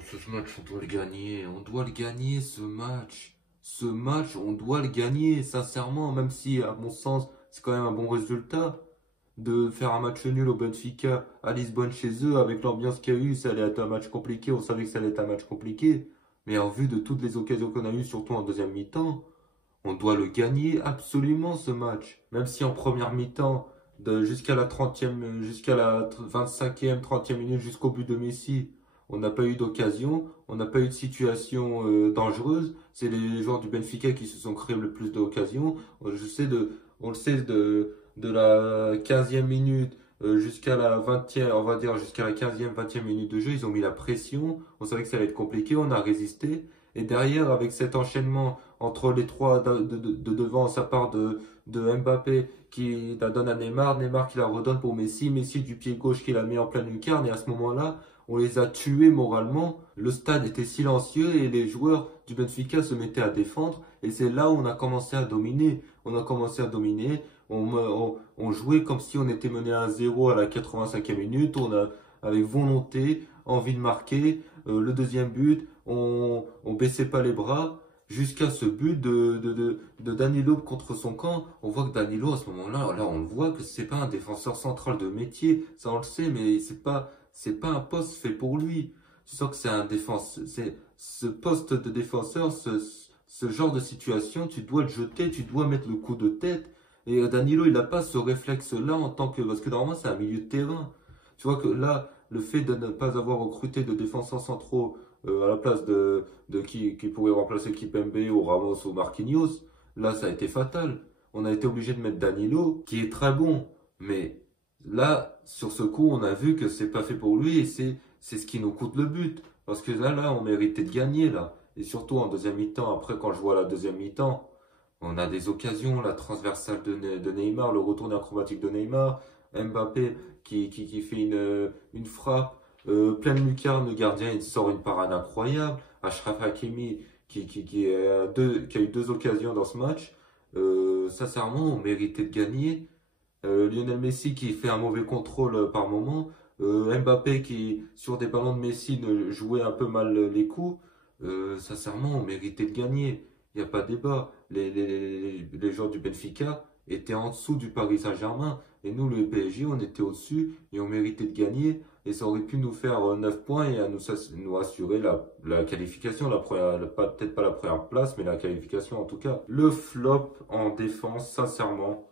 Ce match, on doit le gagner. On doit le gagner, ce match. Ce match, on doit le gagner, sincèrement. Même si, à mon sens, c'est quand même un bon résultat. De faire un match nul au Benfica, à Lisbonne, chez eux, avec l'ambiance qu'il y a eu, ça allait être un match compliqué. On savait que ça allait être un match compliqué. Mais en vue de toutes les occasions qu'on a eues, surtout en deuxième mi-temps, on doit le gagner absolument, ce match. Même si en première mi-temps, jusqu'à la 30e, jusqu'à la 25e, 30e minute, jusqu'au but de Messi, on n'a pas eu d'occasion, on n'a pas eu de situation dangereuse. C'est les joueurs du Benfica qui se sont créés le plus d'occasions. On le sait de la 15e minute jusqu'à la 20e, on va dire jusqu'à la 15e, 20e minute de jeu, ils ont mis la pression. On savait que ça allait être compliqué, on a résisté. Et derrière, avec cet enchaînement entre les trois de devant, ça part de Mbappé qui la donne à Neymar, Neymar qui la redonne pour Messi, Messi du pied gauche qui la met en pleine lucarne. Et à ce moment-là, on les a tués moralement. Le stade était silencieux et les joueurs du Benfica se mettaient à défendre. Et c'est là où on a commencé à dominer. On a commencé à dominer. On jouait comme si on était mené à 0 à la 85e minute. On a, avec volonté, envie de marquer. Le deuxième but, on baissait pas les bras. Jusqu'à ce but de Danilo contre son camp. On voit que Danilo, à ce moment-là, là, on le voit que c'est pas un défenseur central de métier. Ça, on le sait, mais c'est pas un poste fait pour lui. Tu sens que c'est un défenseur, c'est ce poste de défenseur, ce genre de situation, tu dois le jeter, tu dois mettre le coup de tête. Et Danilo, il n'a pas ce réflexe-là en tant que, parce que normalement, c'est un milieu de terrain. Tu vois que là, le fait de ne pas avoir recruté de défenseurs centraux à la place de qui pourrait remplacer Kipembe ou Ramos ou Marquinhos, là, ça a été fatal. On a été obligé de mettre Danilo, qui est très bon, mais là, sur ce coup, on a vu que c'est pas fait pour lui et c'est ce qui nous coûte le but. Parce que là, on méritait de gagner, là. Et surtout en deuxième mi-temps, après, quand je vois la deuxième mi-temps, on a des occasions, la transversale de Neymar, le retour acrobatique de Neymar, Mbappé qui fait une frappe pleine lucarne, le gardien il sort une parade incroyable, Achraf Hakimi qui a eu deux occasions dans ce match. Sincèrement, on méritait de gagner. Lionel Messi qui fait un mauvais contrôle par moment. Mbappé qui, sur des ballons de Messi, ne jouait un peu mal les coups. Sincèrement, on méritait de gagner. Il n'y a pas de débat. Les joueurs du Benfica étaient en dessous du Paris Saint-Germain. Et nous, le PSG, on était au-dessus et on méritait de gagner. Et ça aurait pu nous faire 9 points et nous assurer la qualification. Peut-être pas la première place, mais la qualification en tout cas. Le flop en défense, sincèrement.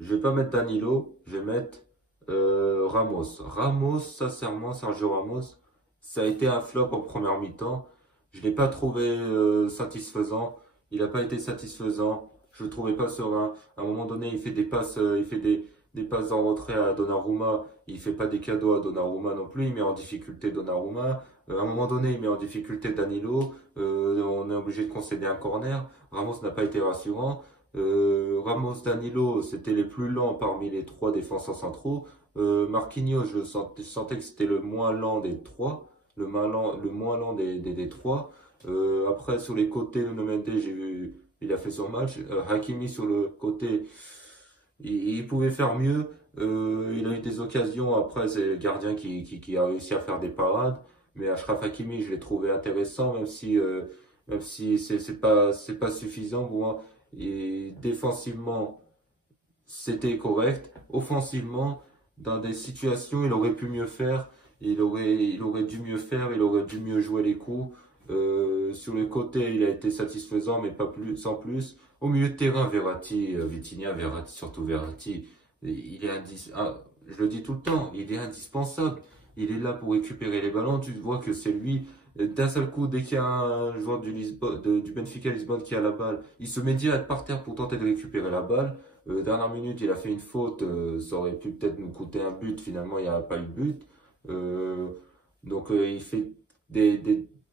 Je vais pas mettre Danilo, je vais mettre Ramos. Ramos, sincèrement, Sergio Ramos, ça a été un flop en première mi-temps. Je ne l'ai pas trouvé satisfaisant. Il n'a pas été satisfaisant. Je ne le trouvais pas serein. À un moment donné, il fait des passes, des passes en retrait à Donnarumma. Il fait pas des cadeaux à Donnarumma non plus. Il met en difficulté Donnarumma. À un moment donné, il met en difficulté Danilo. On est obligé de concéder un corner. Ramos n'a pas été rassurant. Ramos, Danilo, c'était les plus lents parmi les trois défenseurs centraux. Marquinhos, je sentais que c'était le moins lent des trois, le moins lent des trois. Après, sur les côtés, Nuno Mendes, j'ai vu, il a fait son match. Hakimi sur le côté, il pouvait faire mieux. Il a eu des occasions. Après, c'est le gardien qui a réussi à faire des parades. Mais Achraf Hakimi, je l'ai trouvé intéressant, même si c'est pas suffisant pour moi. Et défensivement, c'était correct. Offensivement, dans des situations, il aurait pu mieux faire. Il aurait dû mieux faire. Il aurait dû mieux jouer les coups. Sur le côté, il a été satisfaisant, mais pas plus, sans plus. Au milieu de terrain, Verratti, Vitinha, Verratti, surtout Verratti, il est je le dis tout le temps, il est indispensable. Il est là pour récupérer les ballons. Tu vois que c'est lui. D'un seul coup, dès qu'il y a un joueur du Benfica Lisbonne qui a la balle, il se met direct par terre pour tenter de récupérer la balle. Dernière minute, il a fait une faute. Ça aurait pu peut-être nous coûter un but. Finalement, il n'y a pas eu de but. Il fait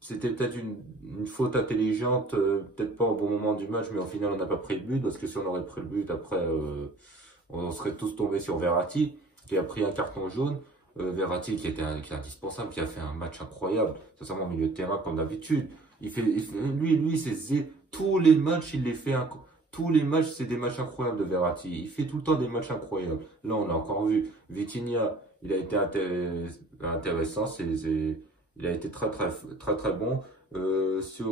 c'était peut-être une faute intelligente, peut-être pas au bon moment du match, mais au final, on n'a pas pris le but. Parce que si on aurait pris le but, après, on serait tous tombés sur Verratti, qui a pris un carton jaune. Verratti qui est indispensable, qui a fait un match incroyable, sincèrement au milieu de terrain comme d'habitude. Tous les matchs, tous les matchs, c'est des matchs incroyables de Verratti. Il fait tout le temps des matchs incroyables. Là, on l'a encore vu. Vitinha, il a été intéressant. Il a été très bon. Sur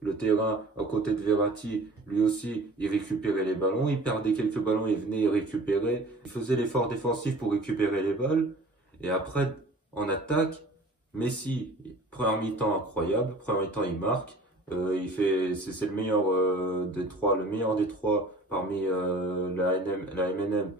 le terrain, à côté de Verratti, lui aussi, il récupérait les ballons. Il perdait quelques ballons, il venait, il récupérait. Il faisait l'effort défensif pour récupérer les balles. Et après, en attaque, Messi, première mi-temps incroyable. Première mi-temps, il marque. C'est le meilleur des trois, le meilleur des trois parmi la MNM.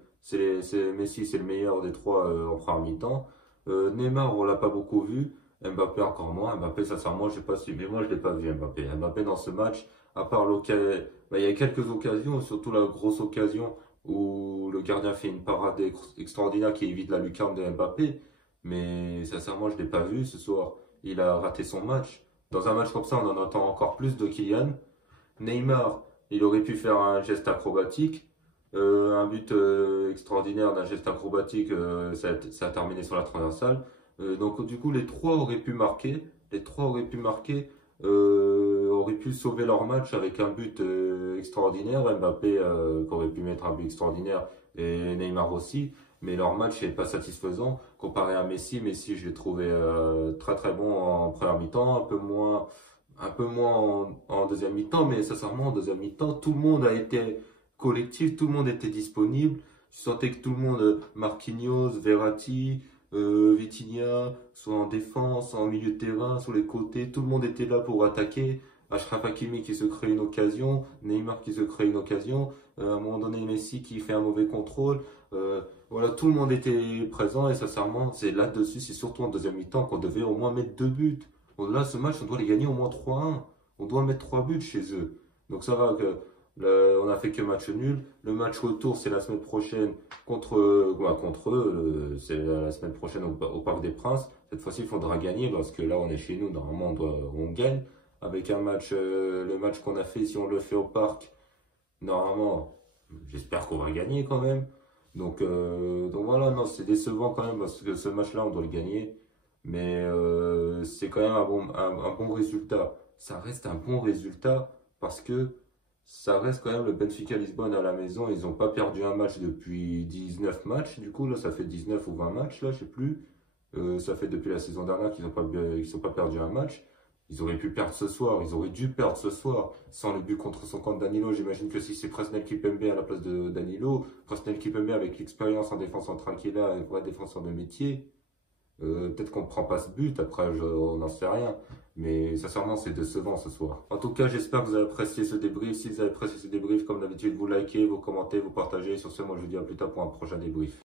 Messi, c'est le meilleur des trois en première mi-temps. Neymar, on l'a pas beaucoup vu. Mbappé encore moins. Mbappé, sincèrement, je sais pas si, mais moi je l'ai pas vu Mbappé. Mbappé dans ce match, à part l'occasion, il y a quelques occasions, surtout la grosse occasion où le gardien fait une parade extraordinaire qui évite la lucarne de Mbappé. Mais sincèrement, je l'ai pas vu ce soir. Il a raté son match. Dans un match comme ça, on en attend encore plus de Kylian. Neymar, il aurait pu faire un geste acrobatique. Un but extraordinaire d'un geste acrobatique, ça a terminé sur la transversale. Donc du coup, les trois auraient pu marquer. Les trois auraient pu marquer, auraient pu sauver leur match avec un but extraordinaire. Mbappé qui aurait pu mettre un but extraordinaire et Neymar aussi. Mais leur match n'est pas satisfaisant comparé à Messi. Messi, je l'ai trouvé très bon en première mi-temps, un peu moins en deuxième mi-temps, mais sincèrement, en deuxième mi-temps, tout le monde a été collectif, tout le monde était disponible. Je sentais que tout le monde, Marquinhos, Verratti, Vitinha, soit en défense, en milieu de terrain, sur les côtés, tout le monde était là pour attaquer. Achraf Hakimi qui se crée une occasion, Neymar qui se crée une occasion, à un moment donné Messi qui fait un mauvais contrôle. Voilà, tout le monde était présent et sincèrement, c'est là-dessus, c'est surtout en deuxième mi-temps qu'on devait au moins mettre 2 buts. Bon, là, ce match, on doit les gagner au moins 3-1. On doit mettre 3 buts chez eux. Donc ça va que on a fait que match nul. Le match retour, c'est la semaine prochaine contre eux. C'est la semaine prochaine au Parc des Princes. Cette fois-ci, il faudra gagner parce que là, on est chez nous. Normalement, on gagne. Avec un match, le match qu'on a fait, si on le fait au parc, normalement, j'espère qu'on va gagner quand même. Donc voilà, non, c'est décevant quand même parce que ce match-là, on doit le gagner. Mais c'est quand même un bon résultat. Ça reste un bon résultat parce que ça reste quand même le Benfica Lisbonne à la maison. Ils n'ont pas perdu un match depuis 19 matchs. Du coup, là, ça fait 19 ou 20 matchs, là, je sais plus. Ça fait depuis la saison dernière qu'ils sont pas perdu un match. Ils auraient pu perdre ce soir. Ils auraient dû perdre ce soir. Sans le but contre son camp de Danilo, j'imagine que si c'est Presnel Kimpembe à la place de Danilo, Presnel Kimpembe avec l'expérience en défense centrale qu'il a, un vrai défenseur de métier, peut-être qu'on ne prend pas ce but, après on n'en sait rien. Mais sincèrement, c'est décevant ce soir. En tout cas, j'espère que vous avez apprécié ce débrief. Si vous avez apprécié ce débrief, comme d'habitude, vous likez, vous commentez, vous partagez. Sur ce, moi je vous dis à plus tard pour un prochain débrief.